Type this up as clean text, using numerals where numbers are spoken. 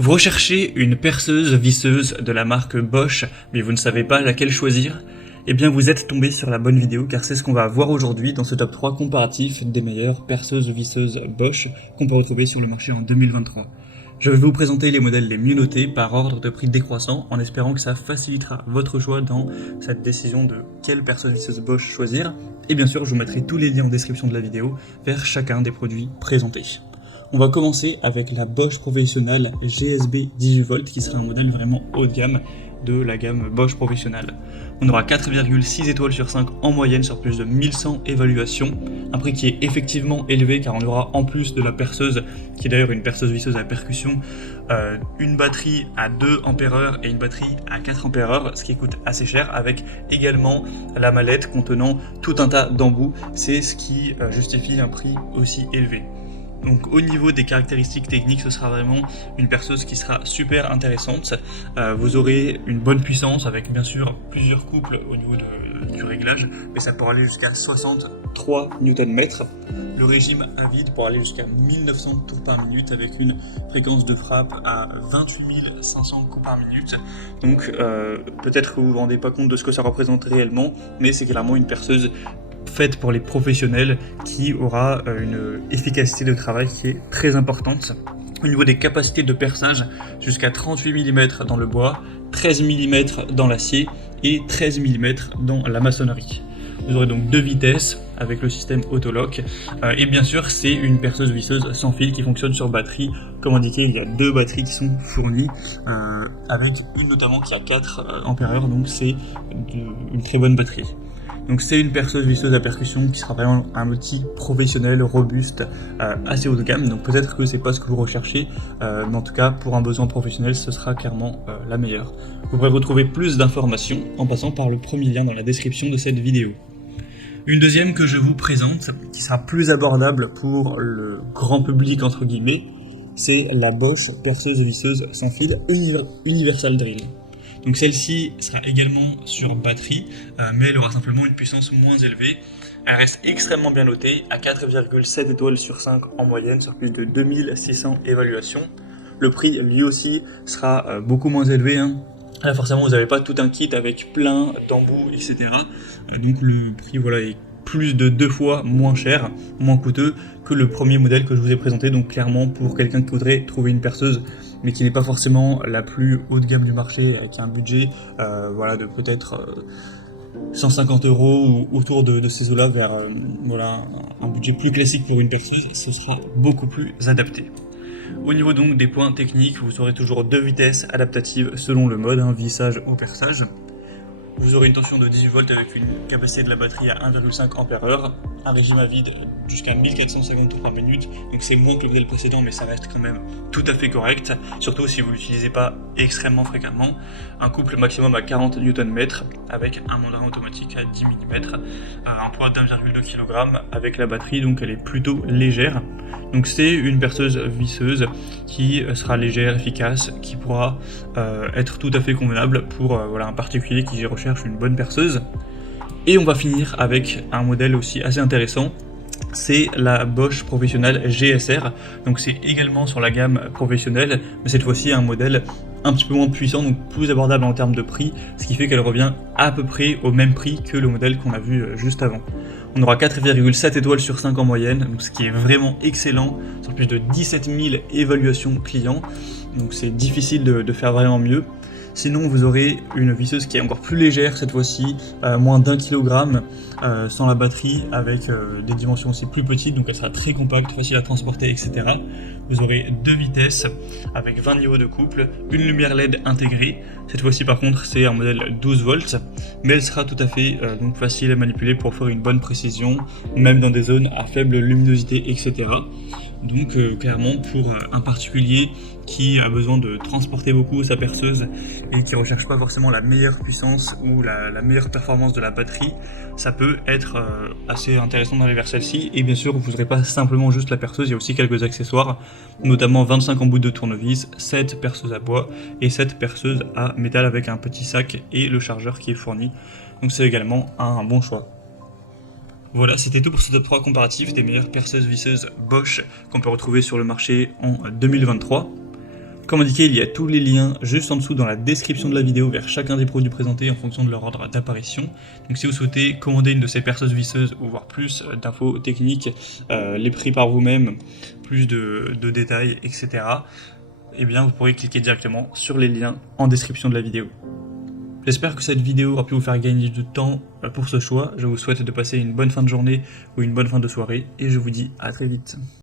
Vous recherchez une perceuse visseuse de la marque Bosch, mais vous ne savez pas laquelle choisir? Eh bien vous êtes tombé sur la bonne vidéo car c'est ce qu'on va voir aujourd'hui dans ce top 3 comparatif des meilleures perceuses visseuses Bosch qu'on peut retrouver sur le marché en 2023. Je vais vous présenter les modèles les mieux notés par ordre de prix décroissant en espérant que ça facilitera votre choix dans cette décision de quelle perceuse visseuse Bosch choisir. Et bien sûr je vous mettrai tous les liens en description de la vidéo vers chacun des produits présentés. On va commencer avec la Bosch Professional GSB 18V qui sera un modèle vraiment haut de gamme de la gamme Bosch Professional. On aura 4,6 étoiles sur 5 en moyenne sur plus de 1100 évaluations, un prix qui est effectivement élevé car on aura en plus de la perceuse, qui est d'ailleurs une perceuse visseuse à percussion, une batterie à 2 ampères et une batterie à 4 ampères, ce qui coûte assez cher, avec également la mallette contenant tout un tas d'embouts. C'est ce qui justifie un prix aussi élevé. Donc au niveau des caractéristiques techniques, ce sera vraiment une perceuse qui sera super intéressante. Vous aurez une bonne puissance avec bien sûr plusieurs couples au niveau du réglage, mais ça pourra aller jusqu'à 63 Nm. Le régime à vide pourra aller jusqu'à 1900 tours par minute avec une fréquence de frappe à 28 500 coups par minute. Donc peut-être que vous ne vous rendez pas compte de ce que ça représente réellement, mais c'est clairement une perceuse faite pour les professionnels qui aura une efficacité de travail qui est très importante. Au niveau des capacités de perçage, jusqu'à 38 mm dans le bois, 13 mm dans l'acier et 13 mm dans la maçonnerie. Vous aurez donc 2 vitesses avec le système autolock et bien sûr c'est une perceuse visseuse sans fil qui fonctionne sur batterie. Comme indiqué, il y a 2 batteries qui sont fournies avec une notamment qui a 4 ampères, donc c'est une très bonne batterie. Donc c'est une perceuse visseuse à percussion qui sera vraiment un outil professionnel, robuste, assez haut de gamme. Donc peut-être que c'est pas ce que vous recherchez, mais en tout cas pour un besoin professionnel, ce sera clairement la meilleure. Vous pourrez retrouver plus d'informations en passant par le premier lien dans la description de cette vidéo. Une deuxième que je vous présente, qui sera plus abordable pour le grand public entre guillemets, c'est la Bosch perceuse visseuse sans fil Universal Drill. Donc celle-ci sera également sur batterie, mais elle aura simplement une puissance moins élevée. Elle reste extrêmement bien notée, à 4,7 étoiles sur 5 en moyenne, sur plus de 2600 évaluations. Le prix, lui aussi, sera beaucoup moins élevé. Là, forcément, vous n'avez pas tout un kit avec plein d'embouts, etc. Donc le prix est plus de 2 fois moins cher, moins coûteux que le premier modèle que je vous ai présenté. Donc clairement, pour quelqu'un qui voudrait trouver une perceuse mais qui n'est pas forcément la plus haut de gamme du marché, avec un budget de peut-être 150 € ou autour de ces eaux-là, vers un budget plus classique pour une perceuse, ce sera beaucoup plus adapté. Au niveau donc des points techniques, vous aurez toujours 2 vitesses adaptatives selon le mode, vissage ou perçage. Vous aurez une tension de 18 volts avec une capacité de la batterie à 1,5 ampères, un régime à vide jusqu'à 1450 tours par minute, donc c'est moins que le modèle précédent mais ça reste quand même tout à fait correct, surtout si vous ne l'utilisez pas extrêmement fréquemment. Un couple maximum à 40 Nm avec un mandarin automatique à 10 mm, un poids d'1,2 kg avec la batterie, donc elle est plutôt légère. Donc c'est une perceuse visseuse qui sera légère, efficace, qui pourra être tout à fait convenable pour un particulier qui recherche une bonne perceuse. Et on va finir avec un modèle aussi assez intéressant, c'est la Bosch Professional GSR. Donc c'est également sur la gamme professionnelle, mais cette fois-ci un modèle un petit peu moins puissant, donc plus abordable en termes de prix, ce qui fait qu'elle revient à peu près au même prix que le modèle qu'on a vu juste avant. On aura 4,7 étoiles sur 5 en moyenne, donc ce qui est vraiment excellent, sur plus de 17 000 évaluations clients, donc c'est difficile de faire vraiment mieux. Sinon vous aurez une visseuse qui est encore plus légère cette fois-ci, moins d'1 kg, sans la batterie, avec des dimensions aussi plus petites, donc elle sera très compacte, facile à transporter, etc. Vous aurez 2 vitesses avec 20 niveaux de couple, une lumière LED intégrée. Cette fois-ci par contre c'est un modèle 12 volts, mais elle sera tout à fait donc facile à manipuler pour faire une bonne précision, même dans des zones à faible luminosité, etc. Donc clairement pour un particulier qui a besoin de transporter beaucoup sa perceuse et qui ne recherche pas forcément la meilleure puissance ou la meilleure performance de la batterie, ça peut être assez intéressant d'aller vers celle-ci. Et bien sûr vous n'aurez pas simplement juste la perceuse, il y a aussi quelques accessoires, notamment 25 embouts de tournevis, 7 perceuses à bois et 7 perceuses à métal avec un petit sac et le chargeur qui est fourni. Donc c'est également un bon choix. Voilà, c'était tout pour ce top 3 comparatif des meilleures perceuses visseuses Bosch qu'on peut retrouver sur le marché en 2023. Comme indiqué, il y a tous les liens juste en dessous dans la description de la vidéo vers chacun des produits présentés en fonction de leur ordre d'apparition. Donc si vous souhaitez commander une de ces perceuses visseuses ou voir plus d'infos techniques, les prix par vous-même, plus de détails, etc., eh bien vous pourrez cliquer directement sur les liens en description de la vidéo. J'espère que cette vidéo aura pu vous faire gagner du temps pour ce choix. Je vous souhaite de passer une bonne fin de journée ou une bonne fin de soirée et je vous dis à très vite.